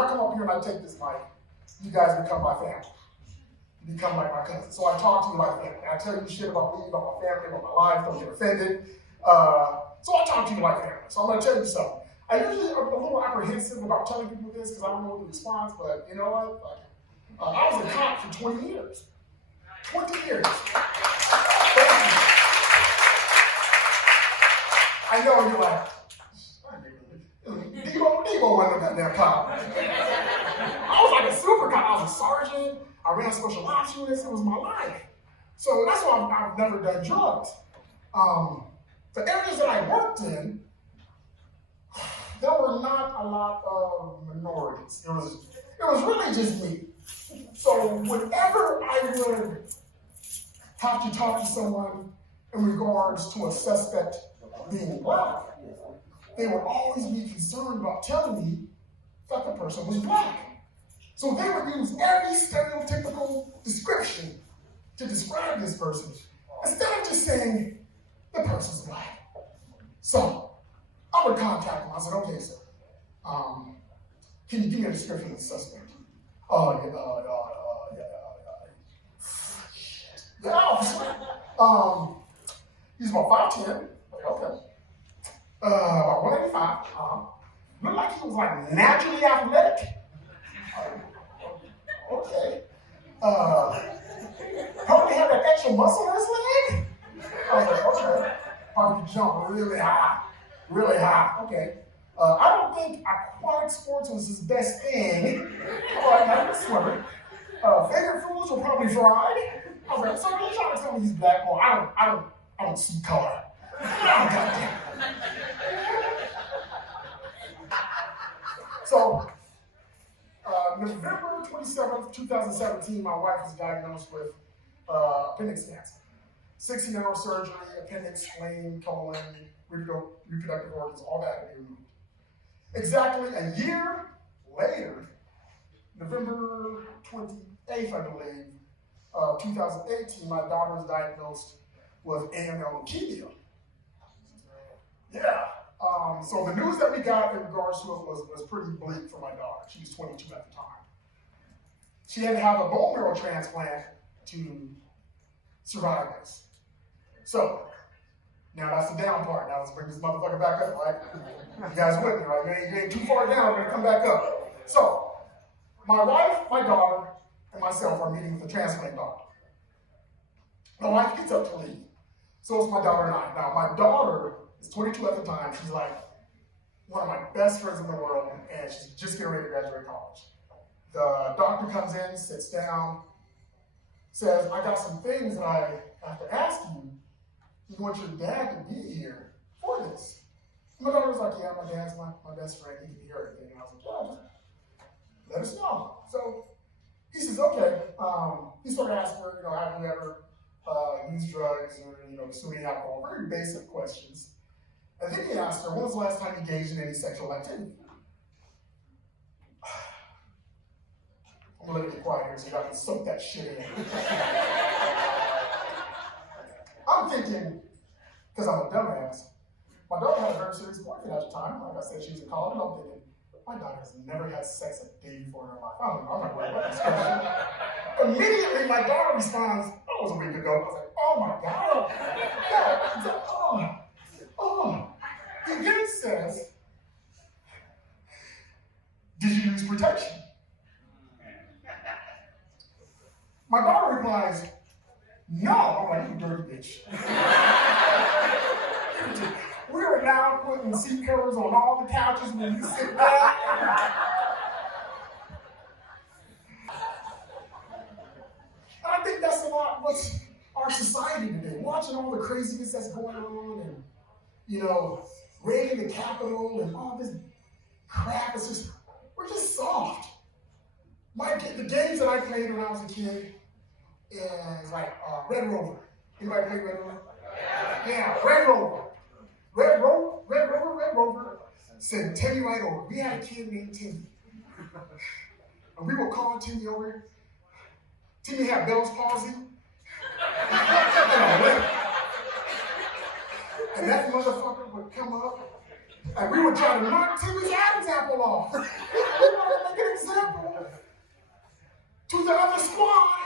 I come up here and I take this mic, you guys become my family. You become like my cousin. So I talk to you like family. I tell you shit about me, about my family, about my life, don't get offended. So I talk to you like family. So I'm going to tell you something. I usually am a little apprehensive about telling people this because I don't know the response, but you know what? I was a cop for 20 years. 20 years. I know you're like, Debo wasn't a goddamn cop. I was like a super cop. I was a sergeant. I ran special ops units. It was my life. So that's why I've never done drugs. The areas that I worked in, there were not a lot of minorities. It was really just me. So whenever I would have to talk to someone in regards to a suspect being black, they would always be concerned about telling me that the person was black. So they would use every stereotypical description to describe this person, instead of just saying, the person's black. So I would contact them. I said, okay, sir, can you give me a description of the suspect? Yeah, officer. He's about 5'10". Okay. About 185. Looked like he was like naturally athletic. Okay. Probably had that extra muscle in his leg. I was like, okay. Probably could jump really high. Really high. Okay. I don't think aquatic sports was his best thing. All right, now he's a swimmer. Favorite foods were probably fried. I was like, so you're trying to tell me he's black? Well, I don't see color. Goddamn. So, November 27th, 2017, my wife was diagnosed with appendix cancer. 16-hour surgery, appendix, spleen, colon, reproductive organs, all that had to be removed. Exactly a year later, November 28th, I believe, 2018, my daughter was diagnosed with AML leukemia. Yeah. So the news that we got in regards to it was pretty bleak for my daughter. She was 22 at the time. She had to have a bone marrow transplant to survive this. So, now that's the down part. Now let's bring this motherfucker back up, right? You guys with me, right? You ain't too far down, we're gonna come back up. So, my wife, my daughter, and myself are meeting with the transplant doctor. My wife gets up to leave. So it's my daughter and I. Now, my daughter is 22 at the time. She's like one of my best friends in the world, and she's just getting ready to graduate college. The doctor comes in, sits down, says, I got some things that I have to ask you. You want your dad to be here for this. And my daughter was like, yeah, my dad's my best friend. He can hear everything. And I was like, yeah, just let us know. So he says, okay. He started asking her, have you ever used drugs or, consuming alcohol? Very basic questions. And then he asked her, when was the last time you engaged in any sexual activity? I'm gonna let it get quiet here so you guys can soak that shit in. I'm thinking, because I'm a dumbass, my daughter had a very serious boyfriend at the time. Like I said, she was in college, and I'm thinking, my daughter has never had sex a day before in her life. I don't know, I'm not worried about this question. Immediately, my daughter responds, that was a week ago. I was like, oh my God. He then says, did you use protection? My daughter replies, no. I'm like, you dirty bitch. We are now putting seat covers on all the couches when you sit down. I think that's a lot what's our society today. Watching all the craziness that's going on and, raiding the Capitol and all this crap. We're just soft. The games that I played when I was a kid is like Red Rover. Anybody play Red Rover? Yeah, Red Rover. Red Rover said, Timmy right over. We had a kid named Timmy. And we would call Timmy over. Timmy had Bell's palsy. And that motherfucker would come up, and we would try to knock Timmy's Adam's apple off. We wanted to make an to the other squad.